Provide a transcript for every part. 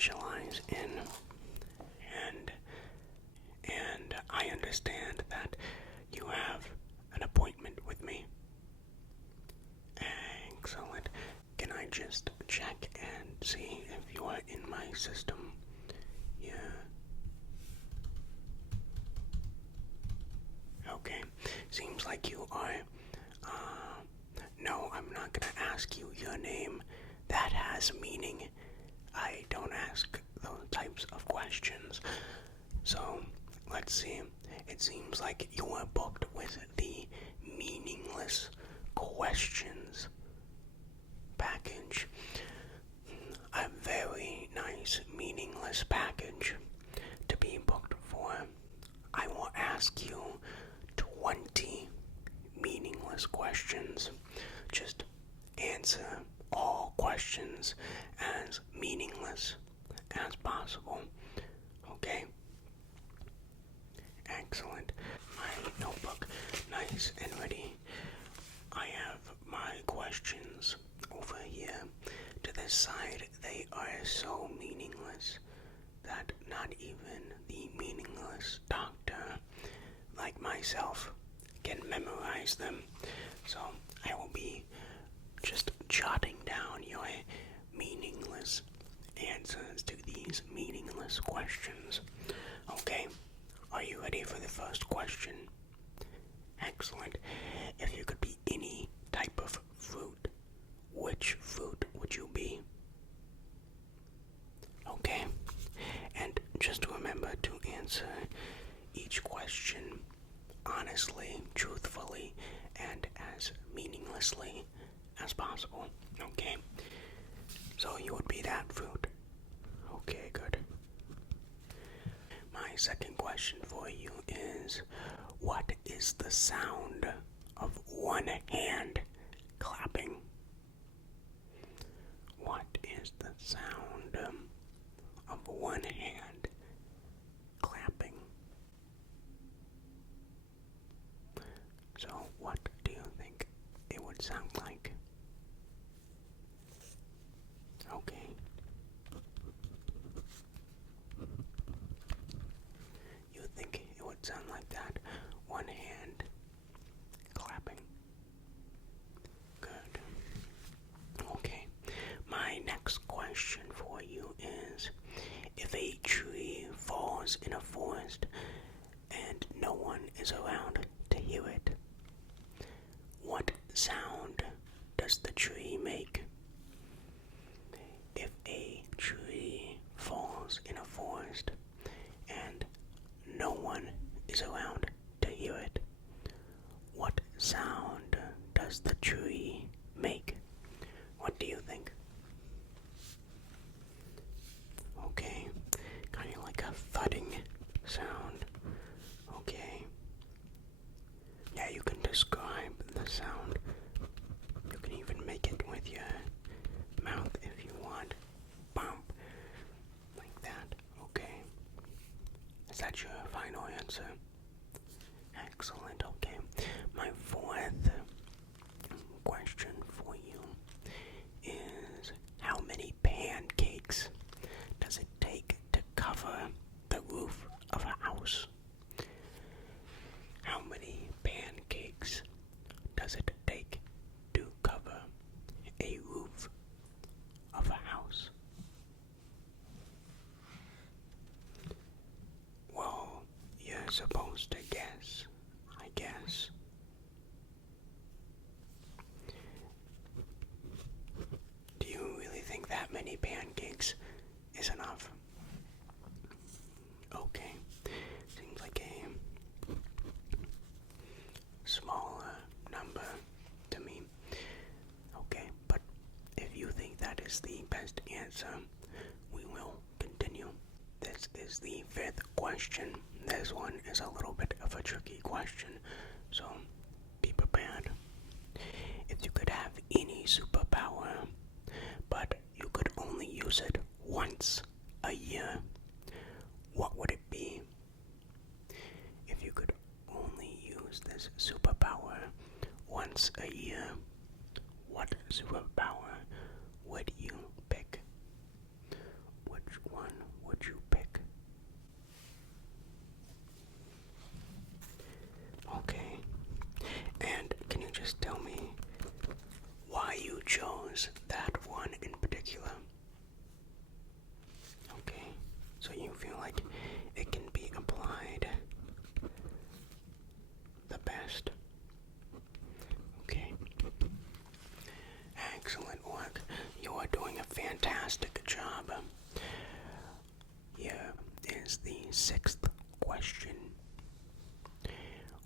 specialize in, and I understand that you have an appointment with me. Excellent. Can I just check and see if you are in my system? Yeah. Okay. Seems like you are. No, I'm not gonna ask you your name. That has meaning. I don't ask those types of questions. So, let's see. It seems like you are booked with the Meaningless questions package. A very nice meaningless package to be booked for. I will ask you 20 meaningless questions. Just answer all questions as meaningless as possible. Okay? Excellent. My notebook, nice and ready. I have my questions over here. To this side, they are so meaningless that not even the meaningless doctor, like myself, can memorize them. So I will be just jotting down your meaningless answers to these meaningless questions. Okay, are you ready for the first question? Excellent. If you could be any type of fruit, which fruit would you be? Okay, and just remember to answer each question honestly, truthfully, and as meaninglessly as possible. Okay, so you would be that fruit. Okay, good. My second question for you is, what is the sound of one hand clapping? What is the sound of one hand clapping? So, what do you think it would sound like? Okay. You think it would sound like that? One hand clapping. Good. Okay. My next question for you is, if a tree falls in a forest and no one is around to hear it, what sound does the tree make? If a tree falls in a forest and no one is around to hear it, what sound does the tree make? What do you think? Okay, kind of like a thudding sound. Okay. Yeah, you can describe the sound. You can even make it with your mouth if you want. Bump. Like that. Okay. Is that your final answer? Excellent. Okay. My fourth question for you is, how many pancakes does it take to cover the roof of a house? How many pancakes does it take to cover a roof of a house? Well, you're supposed to guess, I guess. Do you really think that many pancakes is enough? Okay, seems like a smaller number to me. Okay, but if you think that is the best answer, we will continue. This is the fifth question. This one is a little bit of a tricky question, so be prepared. If you could have any superpower, but you could only use it once a year, what would it be? If you could only use this superpower once a year, what superpower would you pick? Which one would you pick? Okay. And can you just tell me why you chose that one in particular? Okay. So you feel like it can be applied the best. Okay. Excellent work. You are doing a fantastic job. Here is the 6th question.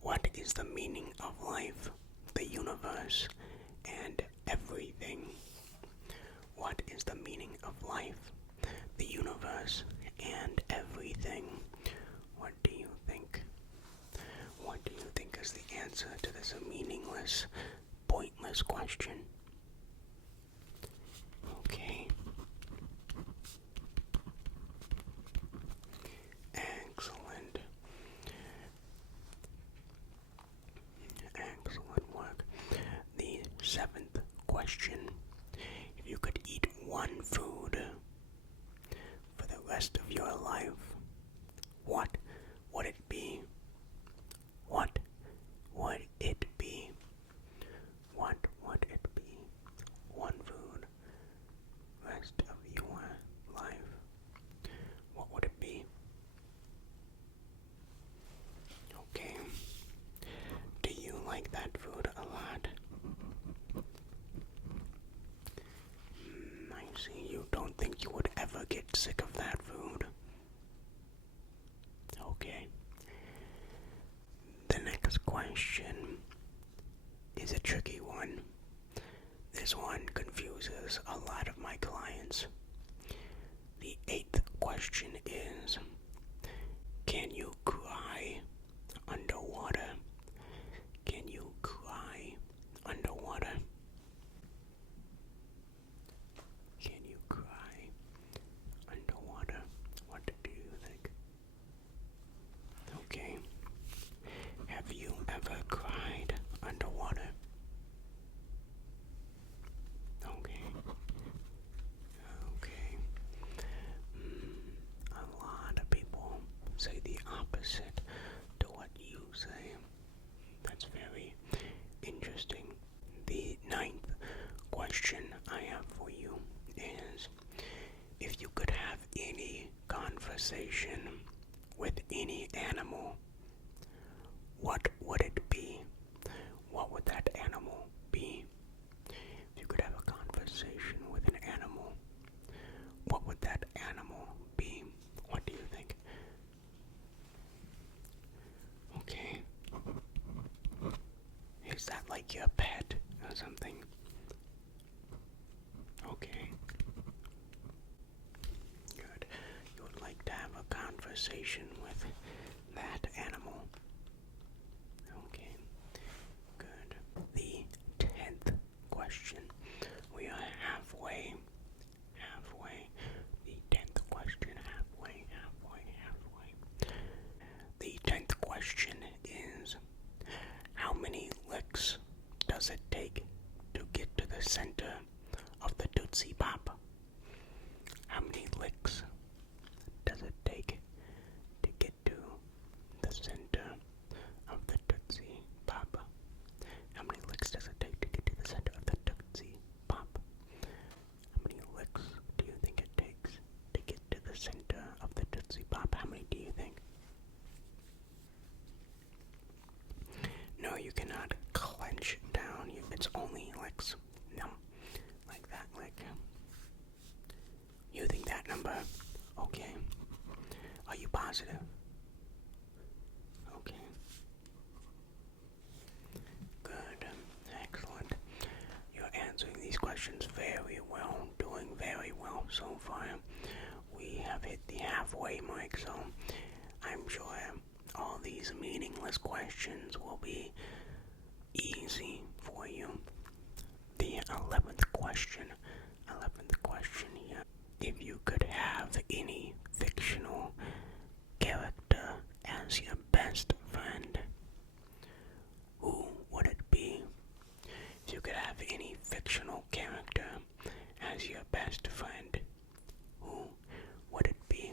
What is the meaning of life, the universe, and everything? What is the meaning of life, the universe, and everything? What do you think? What do you think is the answer to this meaningless, pointless question? Okay. Excellent. Excellent work. The 7th question. If you could eat one food for the rest of your life, what would it be? What would it be? What would it be? One food, rest of your life. What would it be? Okay. Do you like that food a lot? I see. You don't think you would ever get sick of that food? Okay. The next question is a tricky one. This one confuses a lot of my clients. The 8th question is, can you cry underwater? Can you cry underwater? Can you cry underwater? What do you think? Okay. Have you ever cried underwater? Okay. Okay. A lot of people say the opposite to what you say. That's very interesting. The 9th question I have for you is, if you could have any conversation with any animal, what would it be? What would that animal be? If you could have a conversation with an animal, what would that animal be? What do you think? Okay. Is that like your pet or something? Okay. Good. You would like to have a conversation with that animal. Okay. Good. The 10th question. We are halfway. The 10th question. Halfway. The 10th question is, how many licks does it take to get to the center of the Tootsie Pop? How many licks does it take to get to the center of the Tootsie Pop? How many licks does it take to get to the center of the Tootsie Pop? How many licks do you think it takes to get to the center of the Tootsie Pop? How many do you think? No, you cannot clench down. It's only licks. No, like that lick. You think that number? Okay. Are you positive? Okay. Good. Excellent. You're answering these questions very well. Doing very well so far. We have hit the halfway mark, so I'm sure all these meaningless questions will be easy for you. The 11th question here. If you could have any fictional character as your best friend, who would it be? If you could have any fictional character as your best friend, who would it be?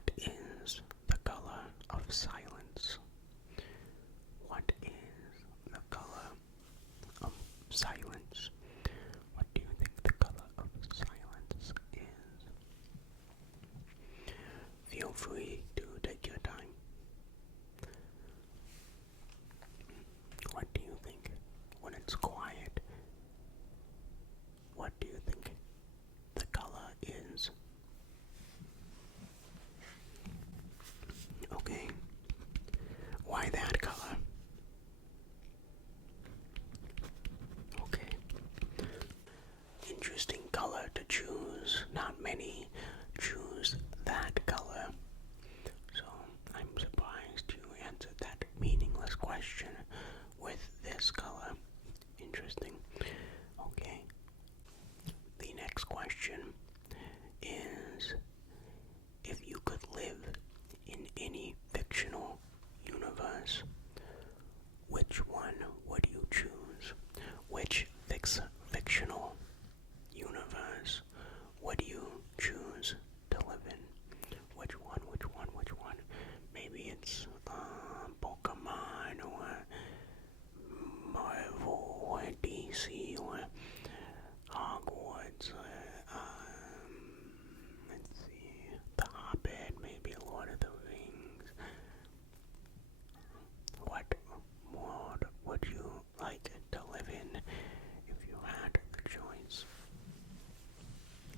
What is the color of silence? What is the color of silence? What do you think the color of silence is? Feel free to take your time. What do you think when it's quiet? What do you think the color is? Okay. Why that color? Okay. Interesting color to choose. Not many choose that color. So I'm surprised you answered that meaningless question with this color. Interesting. Okay. The next question is, if you could live in any fictional universe, which one would you choose? Which fictional universe would you choose to live in? Which one? Maybe it's Pokemon or Marvel or DC or Hogwarts or let's see, The Hobbit, maybe Lord of the Rings. What world would you like to live in if you had the choice?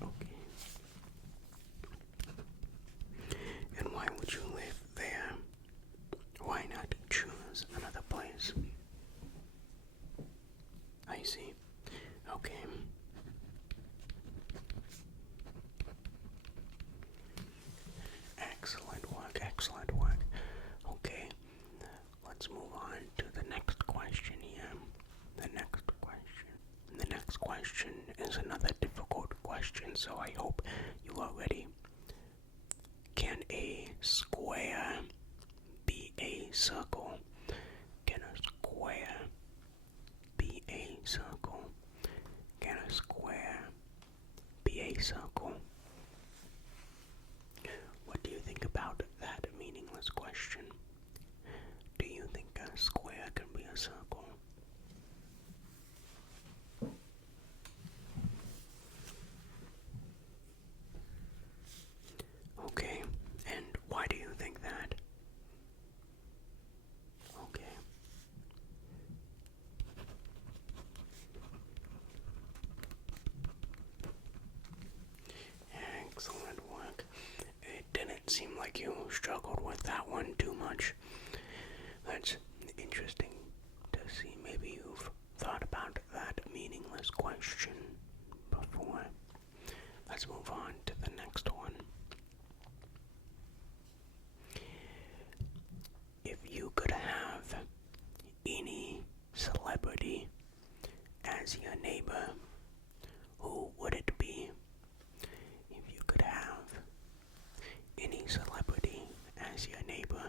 Okay. And why would you live there? Why not choose another place? I see. Okay. Excellent work. Okay, let's move on to the next question here. The next question is another difficult question, so I hope you are ready. Can a square be a circle? Can a square be a circle? Can a square be a circle? What do you think about that meaningless question? Do you think a square can be a circle? Okay, and why do you think that? Okay. Excellent work. It didn't seem like you struggled with that one too much. That's interesting to see. Maybe you've thought about that meaningless question before. Let's move on to the next one. If you could have any celebrity as your neighbor, who would it be? If you could have any celebrity as your neighbor,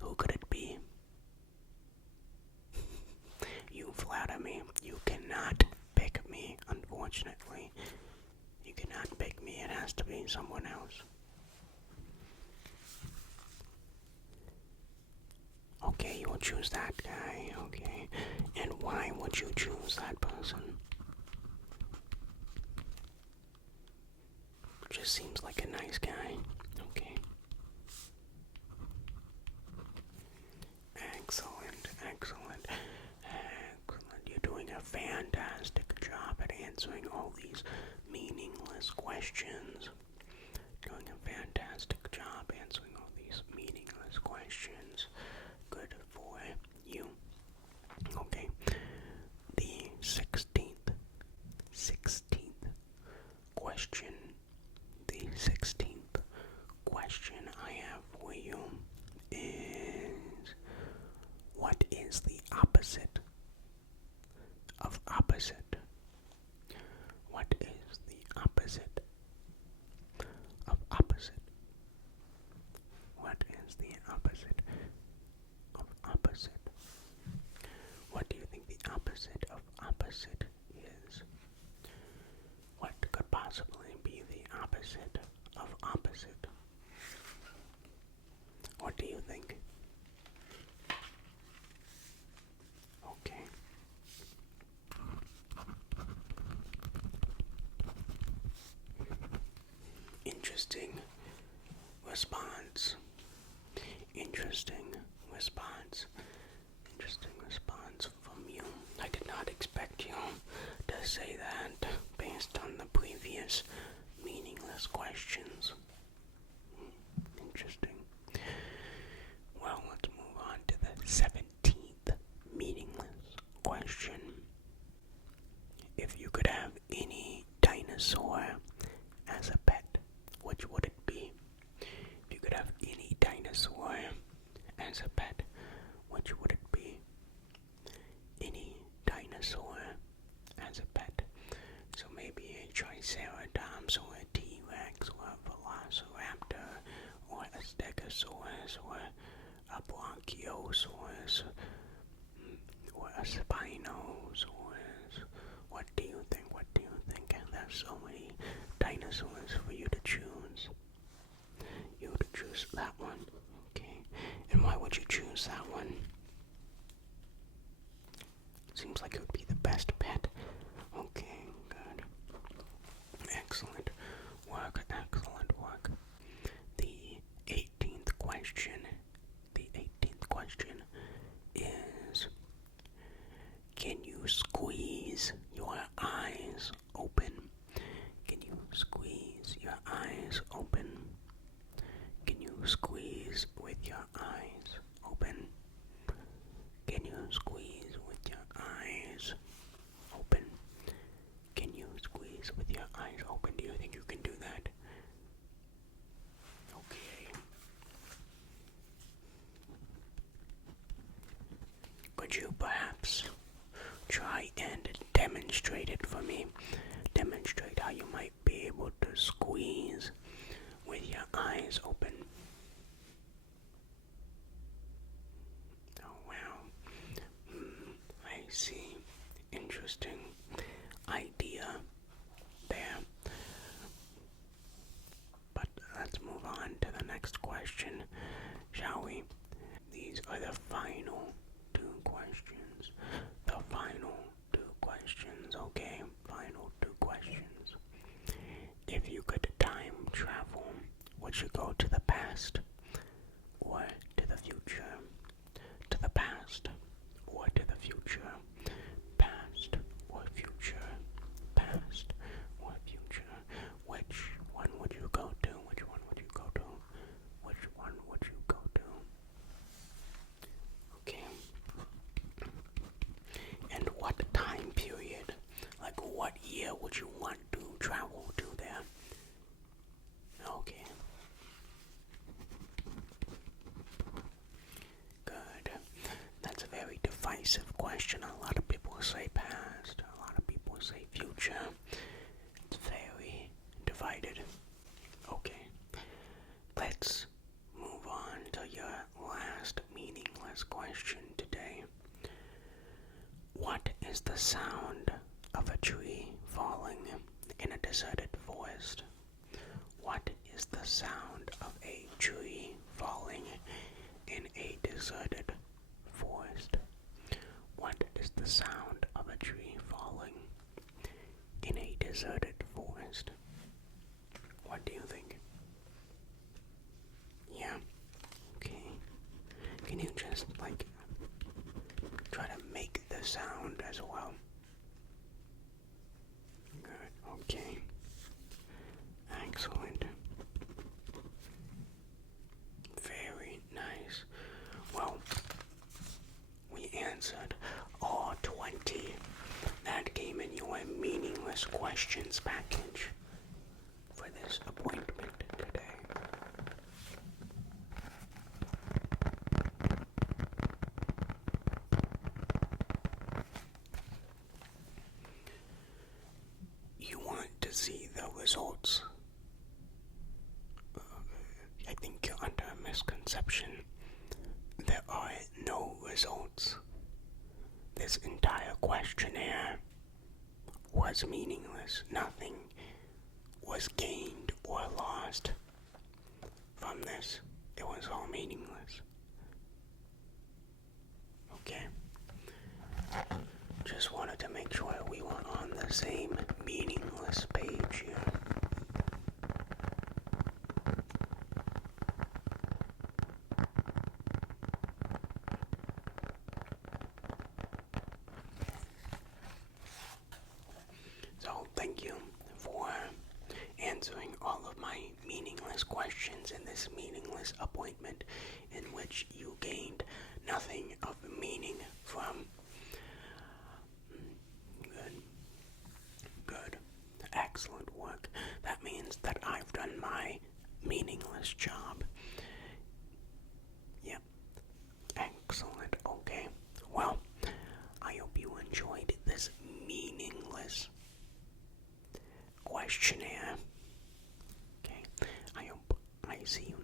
who could it be? You flatter me. You cannot pick me, unfortunately. You cannot pick me. It has to be someone else. Okay, you will choose that guy. Okay. And why would you choose that person? Just seems like a nice guy. Okay. Excellent. You're doing a fantastic job at answering all these meaningless questions. Doing a fantastic job answering all these meaningless questions. Good for you. Okay. The 16th question. The 16th question I have for you is, what is the opposite of opposite? What is the opposite of opposite? What is the opposite of opposite? What do you think the opposite of opposite is? What could possibly be the opposite of opposite? What do you think? Okay. Interesting response. Interesting response. Interesting response from you. I did not expect you to say that based on the previous meaningless questions. Interesting. Well, let's move on to the 17th meaningless question. If you could have any dinosaur as a pet, which would it be? If you could have any dinosaur as a pet, which would it be? Any dinosaur as a pet. So maybe a Triceratops or a T-Rex or a Velociraptor or a Stegosaurus or a Brachiosaurus or a Spinosaurus. What do you think? What do you think? And there's so many dinosaurs for you to choose. You would choose that one. Okay. And why would you choose that one? Seems like it would be the best pet. Okay, good. Excellent work, excellent work. The 18th question. The 18th question is, can you squeeze your eyes open? Can you squeeze your eyes open? Can you squeeze with your eyes open? Can you squeeze with your eyes open? Can you squeeze with your eyes open? Do you think you can do that? Okay. Could you perhaps try and demonstrate it for me? Demonstrate how you might be able to squeeze with your eyes open. Oh, wow. I see. Interesting idea there. But let's move on to the next question, shall we? These are the final two questions. The final two questions, okay? Final two questions. If you could time travel, would you go to the past or to the future? To the past or to the future? Past or future? Past or future? Which one would you go to? Which one would you go to? Which one would you go to? Okay. And what time period? Like what year would you want to travel to there? Okay. Good. That's a very divisive question. A lot of people say past, a lot of people say future. It's very divided. Okay. Let's move on to your last meaningless question today. What is the sound of a tree falling in a deserted forest? What is the sound of a tree falling in a deserted forest? What is the sound of a tree falling in a deserted forest? What do you think? Yeah? Okay. Can you just, try to make the sound as well? Good. Okay. Excellent. Very nice. Well, we answered all 20 that came in your meaningless questions package for this appointment today. You want to see the results? I think you're under a misconception. There are no results. This entire questionnaire was meaningless. Nothing was gained or lost from this. It was all meaningless. the same meaningless page here. So thank you for answering all of my meaningless questions in this meaningless appointment in which you gained nothing of meaning from. Good. Excellent work. That means that I've done my meaningless job. Yep. Excellent. Okay. Well, I hope you enjoyed this meaningless questionnaire. Okay. I hope I see you